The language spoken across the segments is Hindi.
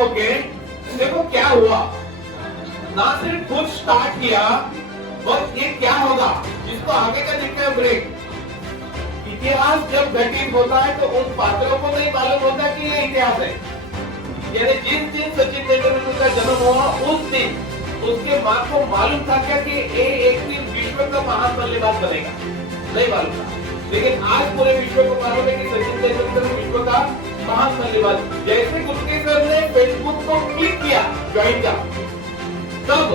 होके देखो क्या हुआ, ना सिर्फ खुद स्टार्ट किया, बस ये क्या होगा जिसको आगे का देखते हैं ब्रेक। इतिहास जब घटित होता है तो उन पात्रों को नहीं मालूम होता कि ये इतिहास है। यानी जिस दिन सचिन तेंदुलकर का जन्म हुआ उस दिन उसके माँ को मालूम था क्या कि ये एक दिन विश्व का महान बल्लेबाज बनेगा, नहीं मालूम था। लेकिन आज पूरे विश्व को मालूम है कि सचिन तेंदुलकर विश्व का महान बल्लेबाज। जैसे गुरकीरत ने फेसबुक को क्लिक किया ज्वाइन का, तब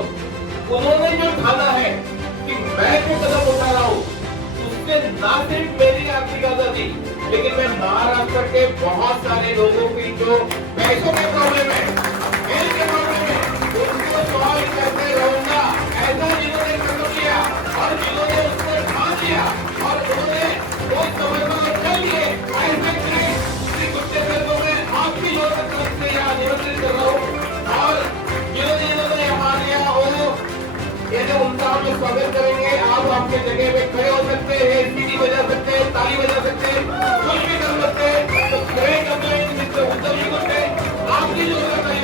उन्होंने जो ठाना है कि मैं जो कदम उठा रहा हूँ उससे ना सिर्फ मेरी आर्थिक आजादी, लेकिन मैं महाराष्ट्र के बहुत सारे लोगों की जो पैसों के प्रॉब्लम है, हेल्थ के प्रॉब्लम है, उनको सॉल्व करते रहूंगा। ऐसा जिन्होंने कदम लिया और जिन्होंने उसको ठान लिया और उन्होंने वो समझना कर लिए, ऐसे श्री गुरकीरत को मैं आपकी तरफ से यहाँ निमंत्रित कर रहा हूँ। और जिन्होंने यहाँ लिया वो उनका हम लोग स्वागत करेंगे। आप आपके जगह पे खड़े हो सकते हैं, सीटी बजा सकते हैं, ताली बजा सकते हैं, कुछ भी कर सकते हैं। तो खड़े करते हैं मिस्टर उद्धव जी को, आपकी जो ताली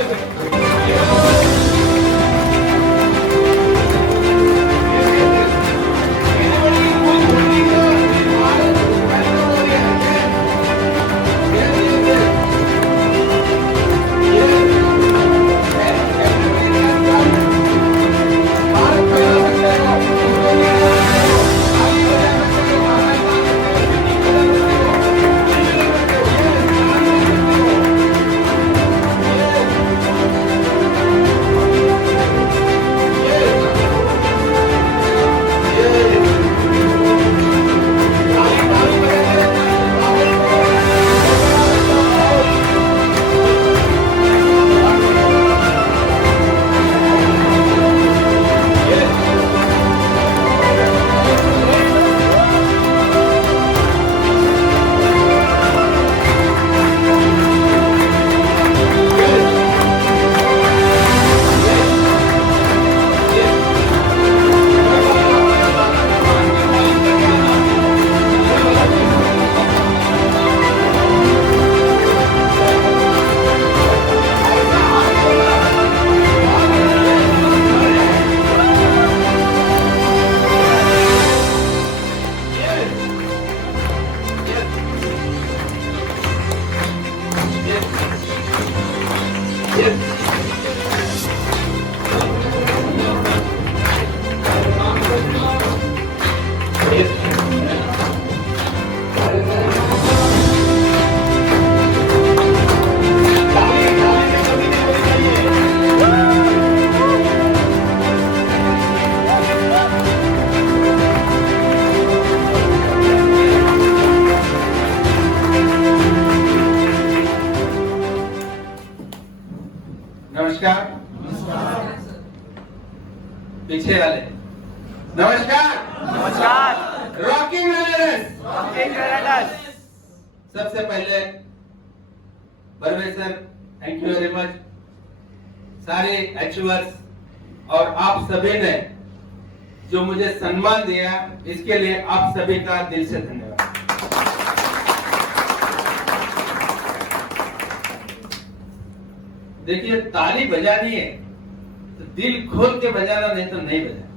पीछे वाले नमस्कार। Rocking runners. सबसे पहले Barve sir, thank you very much. सारे अचीवर्स और आप सभी ने जो मुझे सम्मान दिया, इसके लिए आप सभी का दिल से धन्यवाद। देखिए, ताली बजानी है तो दिल खोल के बजाना, नहीं तो नहीं बजाना।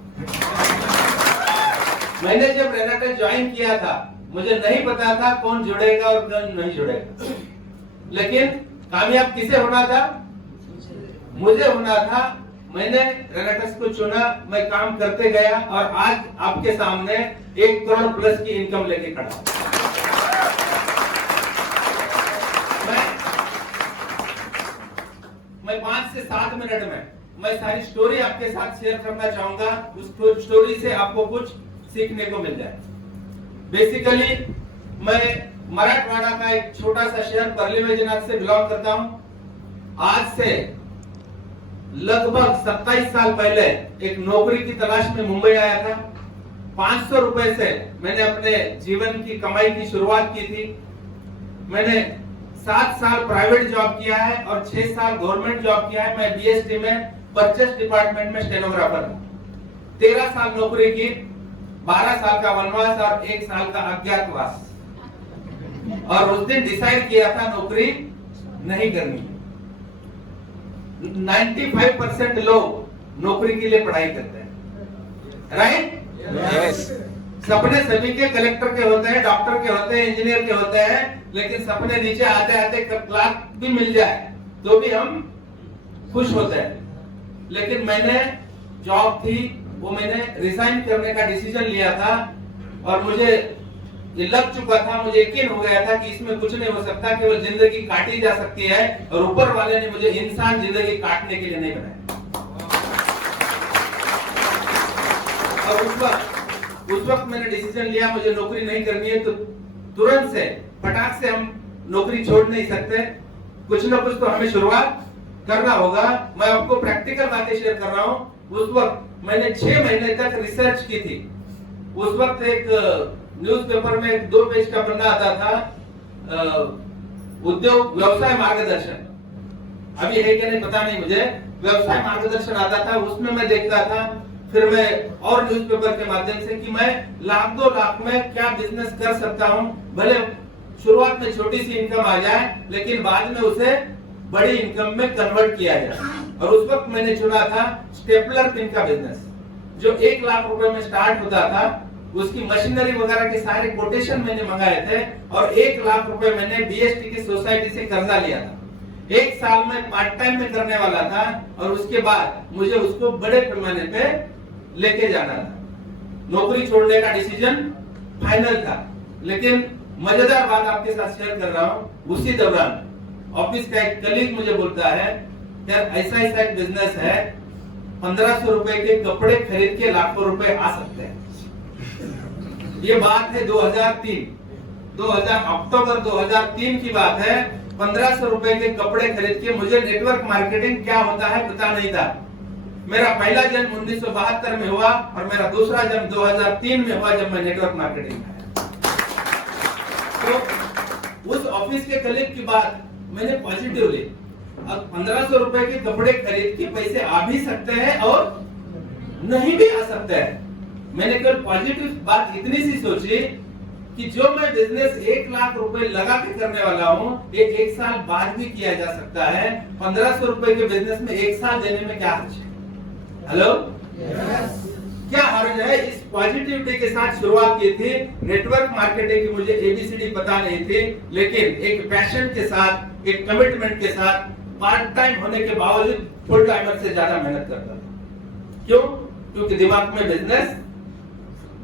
मैंने जब रेनाटा ज्वाइन किया था, मुझे नहीं पता था कौन जुड़ेगा और कौन नहीं जुड़ेगा, लेकिन कामयाब किसे होना था? मुझे होना था। मैंने रेनाटस को चुना, मैं काम करते गया और आज आपके सामने 1 करोड़ प्लस की इनकम लेके खड़ा हूं। मैं 5 से 7 मिनट में मैं सारी स्टोरी आपके साथ शेयर करना चाहूंगा। उस स्टोरी से आपको कुछ सीखने को मिल जाए। बेसिकली मैं मराठवाड़ा का एक छोटा सा शहर परली वैजनाथ से बिलोंग करता हूं। आज से लगभग 27 साल पहले एक नौकरी की तलाश में मुंबई आया था। 500 रुपए से मैंने अपने जीवन की कमाई की शुरुआत की थी। मैंने 7 साल प्राइवेट जॉब किया है और 6 साल गवर्नमेंट जॉब किया है। मैं बीएसटी में परचेस डिपार्टमेंट में स्टेनोग्राफर हूं। 13 साल नौकरी की, 12 साल का वनवास और 1 साल का अज्ञातवास। और उस दिन डिसाइड किया था नौकरी नहीं करनी। 95% लोग नौकरी के लिए पढ़ाई करते हैं, राइट? यस। सपने सभी के कलेक्टर के होते हैं, डॉक्टर के होते हैं, इंजीनियर के होते हैं, लेकिन सपने नीचे आते आते क्लास भी मिल जाए तो भी हम खुश होते हैं। लेकिन मैंने जॉब थी वो मैंने रिजाइन करने का डिसीजन लिया था और मुझे ये लग चुका था, मुझे यकीन हो गया था कि इसमें कुछ नहीं हो सकता, केवल जिंदगी काटी जा सकती है और ऊपर वाले ने मुझे इंसान जिंदगी काटने के लिए नहीं बनाया। और उस वक्त मैंने डिसीजन लिया मुझे नौकरी नहीं करनी है, तो तुरंत से फटाक से हम नौकरी छोड़ नहीं सकते, कुछ ना कुछ तो हमें शुरुआत करना होगा। मैं आपको प्रैक्टिकल बातें शेयर कर रहा हूँ। उस वक्त मैंने 6 महीने तक रिसर्च की थी। उस वक्त एक न्यूज़पेपर में एक 2 पेज का पन्ना आता था, उद्योग व्यवसाय मार्गदर्शन, अभी है कि नहीं पता नहीं मुझे, व्यवसाय मार्गदर्शन आता था, उसमें मैं देखता था। फिर मैं और न्यूज़पेपर के माध्यम से कि मैं लाख 2 लाख में क्या बिजनेस कर सकता हूं, भले शुरुआत में छोटी सी इनकम आ जाए लेकिन बाद में उसे बड़ी इनकम में कन्वर्ट किया जाए। और उस वक्त मैंने चुना था स्टेपलर पिन का बिजनेस, जो 1 लाख रुपए में स्टार्ट होता था। उसकी मशीनरी वगैरह के सारे कोटेशन मैंने मंगाए थे और 1 लाख रुपए मैंने बीएसटी की सोसाइटी से कर्जा लिया था। 1 साल में पार्ट टाइम में करने वाला था और उसके बाद मुझे उसको बड़े पैमाने पे लेके जाना था। नौकरी छोड़ने का डिसीजन फाइनल था। लेकिन मजेदार बात आपके साथ शेयर कर रहा हूँ, उसी दौरान ऑफिस का एक कलीग मुझे बोलता है यार ऐसा एक बिजनेस है, 1500 रुपए के कपड़े खरीद के लाखों रुपए आ सकते हैं। ये बात है 2003 अक्टूबर 2003 की बात है। 1500 रुपए के कपड़े खरीद के, मुझे नेटवर्क मार्केटिंग क्या होता है पता नहीं था। मेरा पहला जन्म 1972 में हुआ और मेरा दूसरा जन्म 2003 में हुआ जब मैं नेटवर्क मार्केटिंग में आया। तो उस ऑफिस के कलीग की बात मैंने पॉजिटिव ली। अब 1500 रुपए के कपड़े खरीद के पैसे आ भी सकते हैं और नहीं भी आ सकते हैं। मैंने केवल पॉजिटिव बात इतनी सी सोची कि जो मैं बिजनेस 1 लाख रुपए लगा के करने वाला हूँ, ये 1 साल बाद भी किया जा सकता है। 1500 रुपए के बिजनेस में 1 साल देने में क्या हर्ज है? हेलो, क्या हर्ज है? इस पॉजिटिविटी के साथ शुरुआत की थी। नेटवर्क मार्केटिंग की मुझे एबीसीडी पता नहीं थी, लेकिन एक पैशन के साथ, एक कमिटमेंट के साथ, पार्ट टाइम होने के बावजूद फुल टाइमर से ज्यादा मेहनत करता था। क्यों? क्योंकि दिमाग में बिजनेस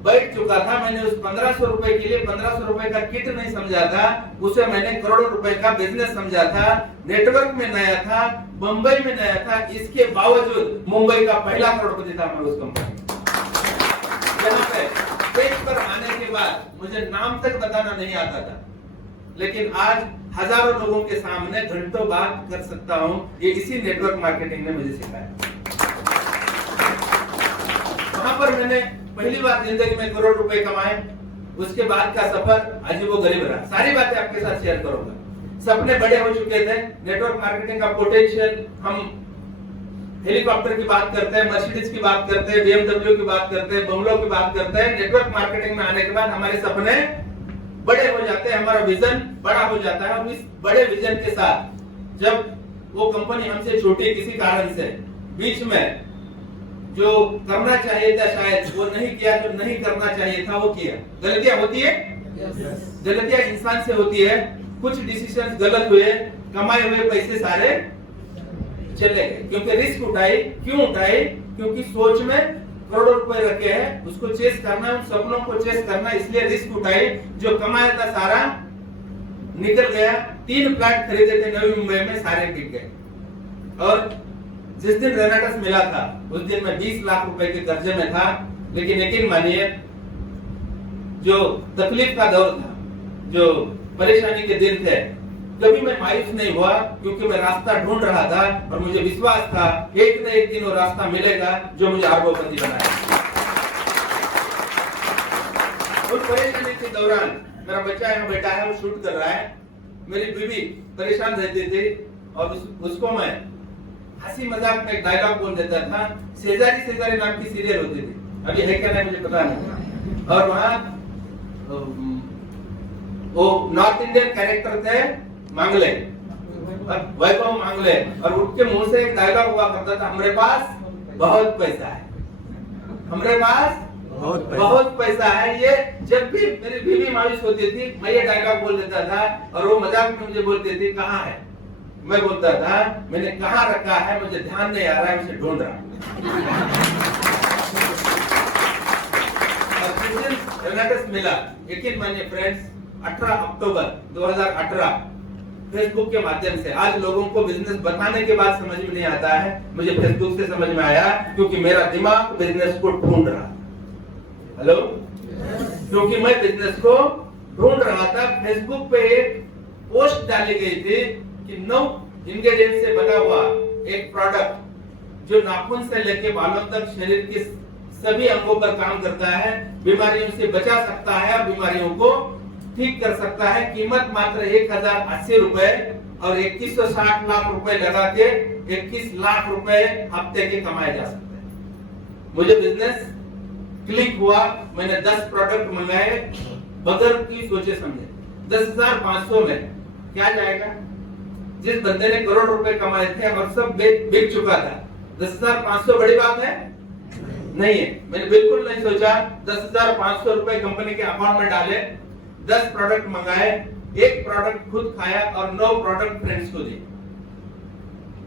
बैठ चुका था। मैंने उस 1500 रुपए के लिए 1500 रुपए का किट नहीं समझा था, उसे मैंने करोड़ों रुपए का बिजनेस समझा था। नेटवर्क में नया था, मुंबई में नया था, इसके बावजूद मुंबई का पहला करोड़पति था मैं उस कंपनी में। यहाँ पे स्टेज पर आने के बाद मुझे नाम तक बताना नहीं आता था, लेकिन आज हजारों लोगों के सामने घंटों बात कर सकता हूँ। ये इसी नेटवर्क मार्केटिंग ने मुझे सिखाया। वहां पर मैंने पहली बार जिंदगी में करोड़ रुपए कमाए। उसके बाद का सफर अजीबोगरीब रहा। सारी बातें आपके साथ शेयर करूंगा। सपने बड़े हो चुके थे। नेटवर्क मार्केटिंग का पोटेंशियल, हम हेलीकॉप्टर की बात करते हैं, मर्सिडीज की बात करते हैं, BMW की बात करते हैं, बंगलों की बात करते हैं। नेटवर्क मार्केटिंग में आने के बाद हमारे सपने बड़े हो जाते हैं, हमारा विजन बड़ा हो जाता है। और इस बड़े विजन के साथ जब वो कंपनी हमसे छूटी किसी कारण से, बीच में जो करना चाहिए था शायद वो नहीं किया, जो नहीं करना चाहिए था वो किया। गलतियां होती है, गलतियां इंसान से होती है। कुछ डिसीजन गलत हुए, कमाए हुए पैसे सारे चले गए। क्योंकि रिस्क उठाई। क्यों उठाई? क्योंकि सोच में करोड़ों रुपए रखे हैं, उसको चेस करना, उन सपनों को चेस करना, इसलिए रिस्क उठाई। जो कमाया था सारा निकल गया। 3 फ्लैट खरीदे थे नवी मुंबई में, सारे बिक गए। और जिस दिन रेनाटस मिला था उस दिन मैं 20 लाख रुपए के कर्जे में था। लेकिन यकीन मानिए, जो तकलीफ का दौर था, जो परेशानी के दिन थे, कभी मैं मायूस नहीं हुआ, क्योंकि मैं रास्ता ढूंढ रहा था और मुझे विश्वास था एक न एक दिन वो रास्ता मिलेगा जो मुझे अरबोपति बनाएगा। उस परेशानी के दौरान मेरा बच्चा यहाँ बैठा है, वो शूट कर रहा है। मेरी बीवी परेशान रहती थी और उसको मैं हंसी मजाक में एक डायलॉग बोल देता था। सेजारी सेजारी नाम की सीरियल होती थी, अभी है क्या नहीं मुझे पता नहीं। और वहाँ वो नॉर्थ इंडियन कैरेक्टर थे, मांगले, और वैभव मांग ले, और उठ के मुंह से एक डायलॉग हुआ करता था, हमारे पास बहुत पैसा है, हमारे पास बहुत पैसा है। ये जब भी मेरी बीवी मायूस होती थी, मैं ये डायलॉग बोल देता था, और वो मजाक में मुझे बोलती थी कहाँ है, मैं बोलता था मैंने कहाँ रखा है, मुझे ध्यान नहीं आ रहा है, उसे ढूंढ रहा। मिला, यकीन मानिए फ्रेंड्स, 18 अक्टूबर 2018 फेसबुक के माध्यम से आज लोगों को बिजनेस बताने के बाद समझ में नहीं आता है, मुझे फेसबुक से समझ में आया, क्योंकि मेरा दिमाग बिजनेस को ढूंढ रहा। हेलो, क्योंकि मैं बिजनेस को ढूंढ रहा था। फेसबुक पे एक पोस्ट डाली गई थी कि 9 इंग्रेडिएंट से बना हुआ एक प्रोडक्ट जो नाखून से लेके बालों तक शरीर के सभी अंगों पर काम करता है, बीमारियों से बचा सकता है और बीमारियों को ठीक कर सकता है। कीमत मात्र 1080 रुपए और 2160 लाख रुपए लगा के 21 लाख रुपए हफ्ते के कमाए जा सकते हैं। मुझे बिजनेस क्लिक हुआ, मैंने 10 प्रोडक्ट मंगाए बगैर की सोचे समझे। 10,500 में क्या जाएगा? जिस बंदे ने करोड़ रुपए कमाए थे और सब बिक चुका था, 10,500 बड़ी बात है नहीं है। मैंने बिल्कुल नहीं सोचा, 10,500 रुपए कंपनी के अकाउंट में डाले, 10 प्रोडक्ट मंगाए, एक प्रोडक्ट खुद खाया और 9 प्रोडक्ट फ्रेंड्स को दिए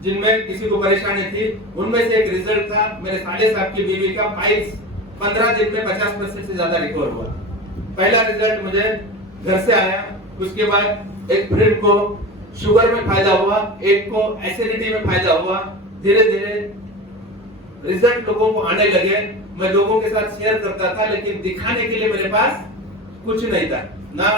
जिनमें किसी को परेशानी थी। उनमें से एक रिजल्ट था मेरे साले साहब की बीवी का फाइल्स 15 दिन में 50% से ज्यादा रिकवर हुआ। पहला रिजल्ट मुझे घर से आया, उसके बाद एक फ्रेंड को शुगर में फायदा हुआ, एक को एसिडिटी में फायदा हुआ। धीरे धीरे रिजल्ट लोगों को आने लगे, मैं लोगों के साथ शेयर करता था, लेकिन दिखाने के लिए मेरे पास कुछ नहीं था, ना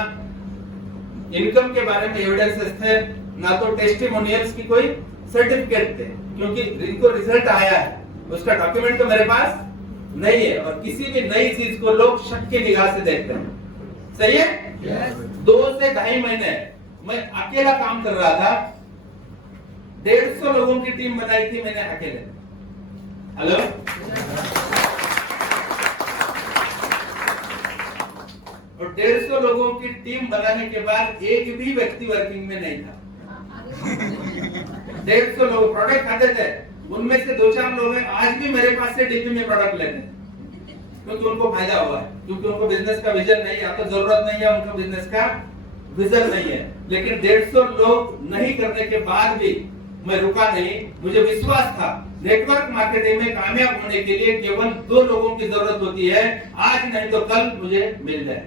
इनकम के बारे में एविडेंसेस थे, ना तो टेस्टिमोनियल्स की कोई सर्टिफिकेट थे, क्योंकि इनको रिजल्ट आया है उसका डॉक्यूमेंट तो मेरे पास नहीं है। और किसी भी नई चीज को लोग शक की निगाह से देखते हैं। सही है? 2 से 2.5 महीने मैं अकेला काम कर रहा था, 150 लोगों की टीम बनाई थी मैंने अकेले। हेलो, और 150 लोगों की टीम बनाने के बाद एक भी व्यक्ति वर्किंग में नहीं था। 150 लोग प्रोडक्ट खाते थे, उनमें से 2-4 लोग हैं आज भी मेरे पास से डीपी में प्रोडक्ट लेते हैं, क्योंकि उनको फायदा हुआ है, क्योंकि उनको बिजनेस का विजन नहीं है, या तो जरूरत नहीं है, उनको बिजनेस का विजन नहीं है। लेकिन 150 लोग नहीं करने के बाद भी मैं रुका नहीं। मुझे विश्वास था नेटवर्क मार्केटिंग में कामयाब होने के लिए केवल 2 लोगों की जरूरत होती है, आज नहीं तो कल मुझे मिल जाए।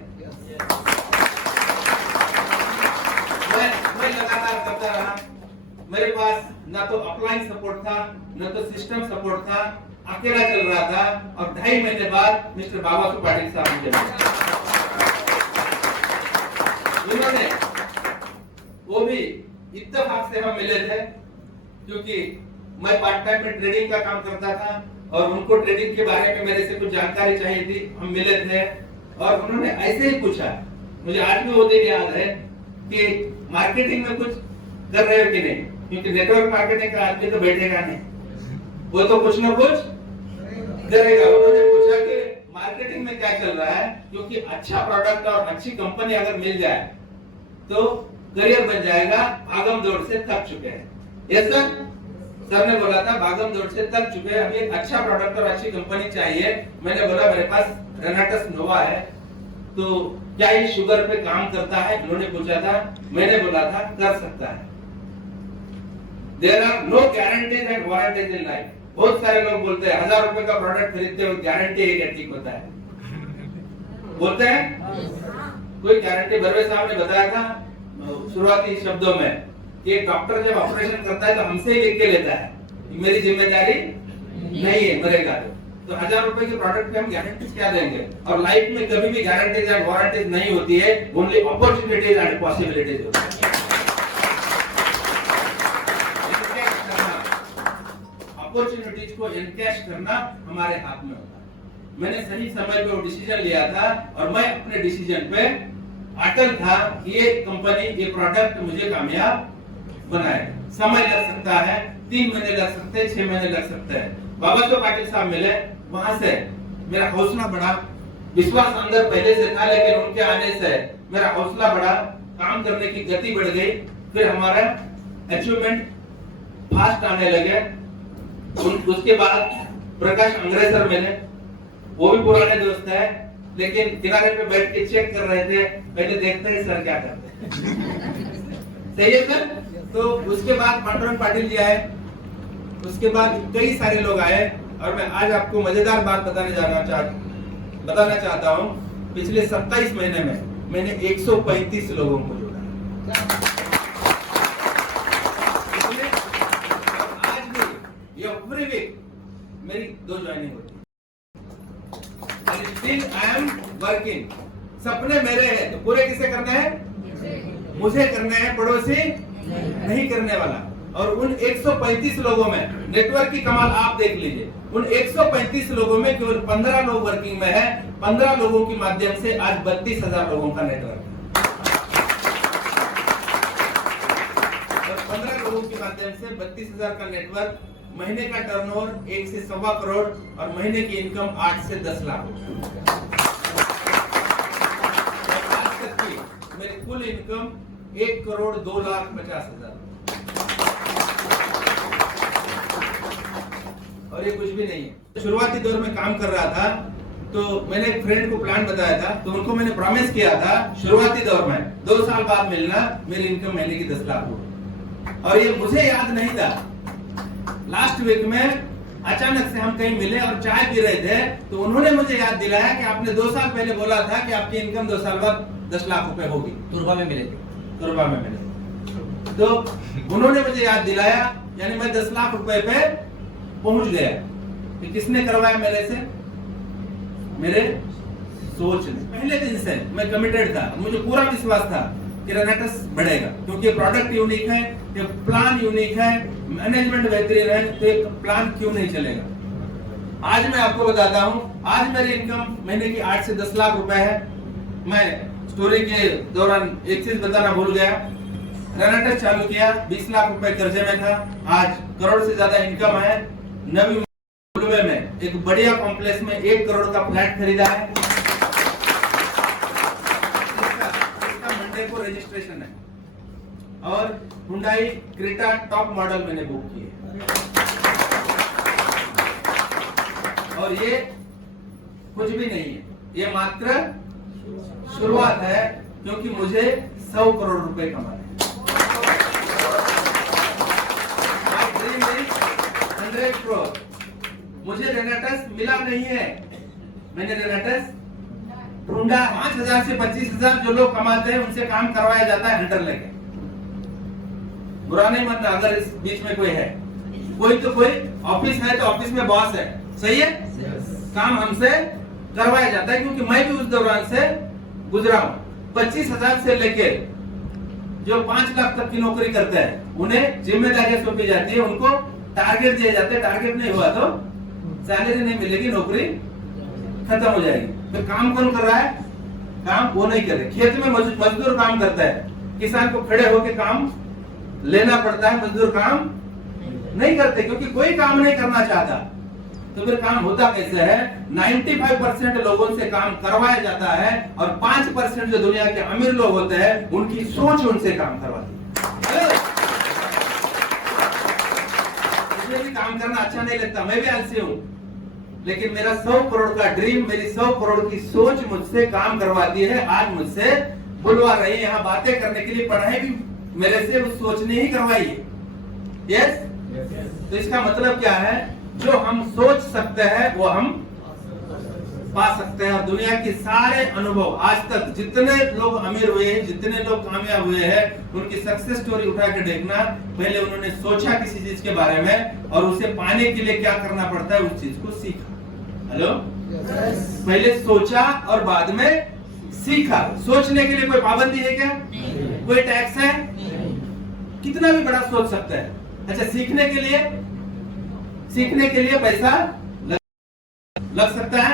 मैं लगातार करता रहा, मेरे पास ना तो अपलाइन सपोर्ट था, ना तो सिस्टम सपोर्ट था, अकेला चल रहा था। और 2.5 महीने बाद मिस्टर बाबा पाटिल साहब मुझे उन्होंने, वो भी इत्तेफाक से हम मिले थे, क्योंकि मैं पार्ट टाइम में ट्रेडिंग का काम करता था और उनको ट्रेडिंग के बारे में मेरे से कुछ जानकारी चाहिए थी। हम मिले थे और उन्होंने ऐसे ही पूछा, मुझे आज भी वो दिन याद है, कि मार्केटिंग में कुछ कर रहे हो कि नहीं, क्योंकि नेटवर्क मार्केटिंग का आदमी तो बैठेगा नहीं, वो तो कुछ ना कुछ करेगा। उन्होंने पूछा कि मार्केटिंग में क्या चल रहा है, क्योंकि अच्छा प्रोडक्ट और अच्छी कंपनी अगर मिल जाए तो करियर बन जाएगा। भागम दौड़ से थक चुके हैं। यस सर ने बोला था भागम दौड़ से थक चुके हैं, अभी एक अच्छा प्रोडक्ट और अच्छी कंपनी चाहिए। मैंने बोला मेरे पास रेनाटस नोवा है, तो क्या ये शुगर पे काम करता है? उन्होंने पूछा था, मैंने बोला था कर सकता है। There are no guarantees and warranties in life. बहुत सारे लोग बोलते हैं 1000 रुपए का प्रोडक्ट खरीदते हो, गारंटी है क्या ठीक होता है? बोलते हैं कोई गारंटी? बर्वे साहब ने बताया था शुरुआती शब्दों में कि एक डॉक्टर जब ऑपरेशन करता है तो हमसे ही लिख के लेता है, मेरी जिम्मेदारी नहीं है, मरेगा तो 1000 रुपए के प्रोडक्ट पे हम गारंटीज क्या देंगे? और लाइफ में कभी भी गारंटीज एंड वारंटीज नहीं होती है, ओनली अपॉर्चुनिटीज एंड पॉसिबिलिटीज होती है। अपॉर्चुनिटीज को एनकैश करना हमारे हाथ में होता है। मैंने सही समय पे वो डिसीजन लिया था और मैं अपने डिसीजन पे अटल था कि ये कंपनी, ये प्रोडक्ट मुझे कामयाब बनाए। समय लग सकता है, 3 महीने लग सकते हैं, 6 महीने लग सकते हैं। बाबा साहब पाटिल साहब मिले, वहां से मेरा हौसला बढ़ा। विश्वास अंदर पहले से था, लेकिन उनके आने से मेरा हौसला बढ़ा, काम करने की गति बढ़ गई। फिर हमारा अचीवमेंट फास्ट आने लगे। उसके बाद प्रकाश अंग्रेज सर मिले, वो भी पुराने दोस्त है, लेकिन किनारे पे बैठ के चेक कर रहे थे, पहले देखते हैं सर क्या करते हैं। सही है सर। तो उसके बाद पांडुरंग पाटिल जी आए, उसके बाद कई सारे लोग आए, और मैं आज आपको मजेदार बात बताना चाहता हूँ। पिछले 27 महीने में मैंने 135 लोगों को जोड़ा। आज भी एवरी वीक मेरी 2 ज्वाइनिंग होती है। Still I am working. सपने मेरे हैं तो पूरे किसे करने हैं? मुझे करने हैं, पड़ोसी नहीं करने वाला। और उन 135 लोगों में नेटवर्क की कमाल आप देख लीजिए। उन 135 लोगों में केवल 15 लोग वर्किंग में है। 15 लोगों के माध्यम से आज 32,000 लोगों का नेटवर्क है। और 15 लोगों के माध्यम से 32,000 का नेटवर्क, महीने का टर्नओवर 1 से 1.25 करोड़ और महीने की इनकम 8 से 10 लाख। आज तक की मेरी कुल इनकम 1,02,50,000। और ये कुछ भी नहीं है। शुरुआती दौर में काम कर रहा था तो मैंने एक फ्रेंड को प्लान बताया था, तो उनको मैंने प्रॉमिस किया था शुरुआती दौर में 2 साल बाद मिलना, मेरी इनकम महीने की 10 लाख हो। और ये मुझे याद नहीं था। लास्ट वीक में अचानक से हम कहीं मिले और चाय पी रहे थे, तो उन्होंने मुझे याद दिलाया कि आपने 2 साल पहले बोला था कि आपकी इनकम 2 साल बाद 10 लाख रुपए होगी। तुरबा में मिले। तो उन्होंने मुझे याद दिलाया, यानी मैं 10 लाख रुपए पे पहुंच गया। कि किसने करवाया मेरे से? मेरे सोच ने। पहले दिन से मैं कमिटेड था, मुझे पूरा विश्वास था कि रेनेटस बढ़ेगा, क्योंकि प्रोडक्ट यूनिक है, ये प्लान यूनिक है, मैनेजमेंट बेहतरीन है, तो एक प्लान क्यों नहीं चलेगा। आज मैं आपको बताता हूं, आज मेरी इनकम महीने की 8 से 10 लाख रुपए है। मैं स्टोरी के दौरान एक चीज बताना भूल गया। रेनेटस चालू किया, 20 लाख रुपए कर्जे में था, आज करोड़ से ज्यादा इनकम है। नवी मुंबई में एक बढ़िया कॉम्प्लेक्स में 1 करोड़ का फ्लैट खरीदा है। इसका मंडे को रजिस्ट्रेशन है। और हुंडई क्रेटा टॉप मॉडल मैंने बुक की है। और ये कुछ भी नहीं है, ये मात्र शुरुआत है, क्योंकि मुझे 100 करोड़ रुपए कमाने। 100 करोड़। मुझे रेनेटस मिला नहीं है, मैंने रेनेटस ढूंढा। 5,000 से 25,000 जो लोग कमाते हैं उनसे काम करवाया जाता है हंटर लेके। बुरा नहीं मानता अगर इस बीच में कोई है, कोई ऑफिस है तो ऑफिस में बॉस है, सही है। काम हमसे करवाया जाता है, क्योंकि मैं भी उस दौरान से गुजरा हूं। 25,000 से लेके जो 5 लाख तक की नौकरी करते हैं, उन्हें जिम्मेदारियां सौंपी जाती है, उनको टारगेट दिए जाते हैं। टारगेट नहीं हुआ तो सैलरी नहीं मिलेगी, नौकरी खत्म हो जाएगी। तो काम कौन कर रहा है? काम वो नहीं कर रहे। खेत में मजदूर काम करता है, किसान को खड़े होकर काम लेना पड़ता है, मजदूर काम नहीं करते, क्योंकि कोई काम नहीं करना चाहता। तो फिर काम होता कैसे है? 95% लोगों से काम करवाया जाता है, और 5% जो दुनिया के अमीर लोग होते हैं, उनकी सोच उनसे काम करवाती है। इसलिए भी काम करना अच्छा नहीं लगता, मैं भी आलसी हूं, लेकिन मेरा 100 करोड़ का ड्रीम, मेरी 100 करोड़ की सोच मुझसे काम करवाती है। आज मुझसे बुलवा रही है यहाँ बातें करने के लिए, पढ़ाई भी मेरे से उस सोच ने ही करवाई है। यस? तो इसका मतलब क्या है? जो हम सोच सकते हैं वो हम पा सकते हैं। और दुनिया के सारे अनुभव, आज तक जितने लोग अमीर हुए हैं, जितने लोग कामयाब हुए हैं, उनकी सक्सेस स्टोरी उठा के देखना। पहले उन्होंने सोचा किसी चीज के बारे में, और उसे पाने के लिए क्या करना पड़ता है, उस चीज को सीखा। हेलो? पहले सोचा और बाद में सीखा। सोचने के लिए कोई पाबंदी है क्या? कोई टैक्स है? कितना भी बड़ा सोच सकता है। अच्छा, सीखने के लिए पैसा लग सकता है।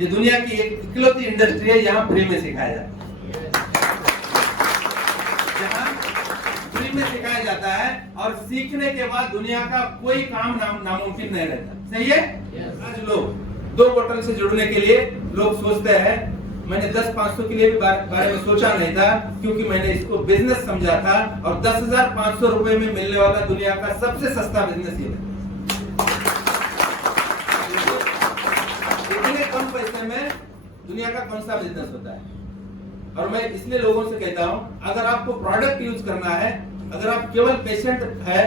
ये दुनिया की एक इकलौती इंडस्ट्री है यहाँ फ्री में सिखाया जाता है, जहाँ फ्री में सिखाया जाता है, और सीखने के बाद दुनिया का कोई काम नामुमकिन नहीं रहता। सही है? आज लोग 2 बोतल से जुड़ने के लिए लोग सोचते हैं मैंने 10-500 के लिए भी बारे में सोचा नहीं था, क्योंकि मैंने इसको बिजनेस समझा था और 10,500 रुपए में मिलने वाला दुनिया का सबसे सस्ता बिजनेस ये है। इतने कम पैसे में दुनिया का कौन सा बिजनेस होता है? और मैं इसलिए लोगों से कहता हूं, अगर आपको प्रोडक्ट यूज करना है, अगर आप केवल पेशेंट है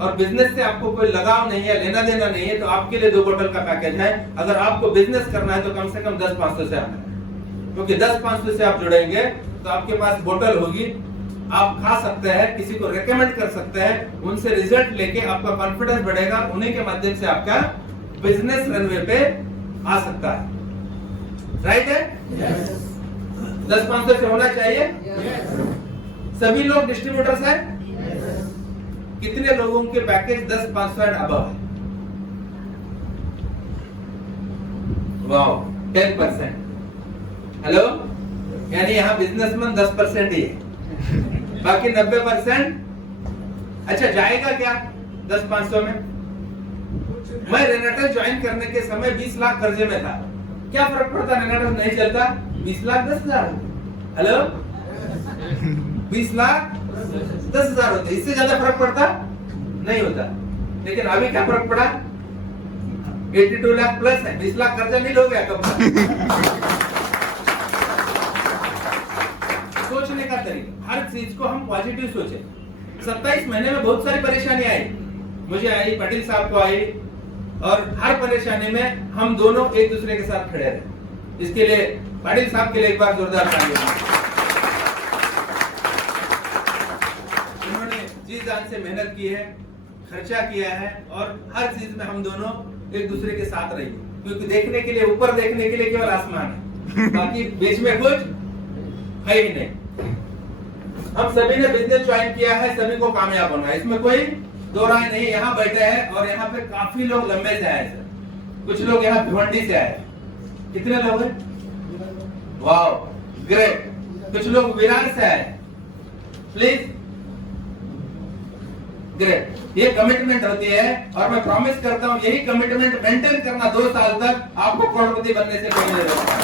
और बिजनेस से आपको कोई लगाव नहीं है, लेना देना नहीं है, तो आपके लिए 2 बोतल का पैकेज है। अगर आपको बिजनेस करना है तो कम से कम 10-500 से आना है, क्योंकि 10-500 से आप जुड़ेंगे तो आपके पास बोतल होगी, आप खा सकते हैं, किसी को रेकमेंड कर सकते हैं, उनसे रिजल्ट लेके आपका कॉन्फिडेंस बढ़ेगा, उन्हीं के माध्यम से आपका बिजनेस रनवे पे आ सकता है। राइट है? 10-500 से होना चाहिए। सभी लोग डिस्ट्रीब्यूटर्स हैं? कितने लोगों के पैकेज 10-500 एंड अबव है? वाओ, 10%। हेलो, यानी यहाँ बिजनेसमैन 10% ही है, बाकी 90%। अच्छा, जाएगा क्या 10-500 में? मैं रेनेटर ज्वाइन करने के समय 20 लाख कर्जे में था, क्या फर्क पड़ता? रेनेटर नहीं चलता, 20 लाख 10,000। हेलो, 20 लाख 10,000 होते, इससे ज्यादा फर्क पड़ता नहीं होता। लेकिन अभी क्या फर्क पड़ा? 82 लाख प्लस है, 20 लाख कर्जा नहीं लोगे कब? सोचने का तरीका, हर चीज को हम पॉजिटिव सोचे। 27 महीने में बहुत सारी परेशानी आई, मुझे आई, पाटिल साहब को आई, और हर परेशानी में हम दोनों एक दूसरे के साथ खड़े रहे। इसके लिए पाटिल साहब के लिए एक बार जोरदार तालियां। उन्होंने जी जान से मेहनत की है, खर्चा किया है, और हर चीज में हम दोनों एक दूसरे के साथ रहे, क्योंकि देखने के लिए, ऊपर देखने के लिए केवल आसमान है, बाकी बीच में कुछ है ही नहीं। हम सभी ने बिजनेस ज्वाइन किया है, सभी को कामयाब होना है, इसमें कोई दो राय नहीं। यहाँ बैठे हैं और यहाँ पे काफी लोग लंबे से आए सर, कुछ लोग यहाँ भिवंडी से आए। कितने लोग हैं? Wow, great. कुछ लोग विरार से आए, प्लीज, ग्रेट। ये कमिटमेंट होती है, और मैं प्रॉमिस करता हूँ यही कमिटमेंट मेंटेन करना 2 साल तक, आपको करोड़पति बनने से कोई नहीं रोकता।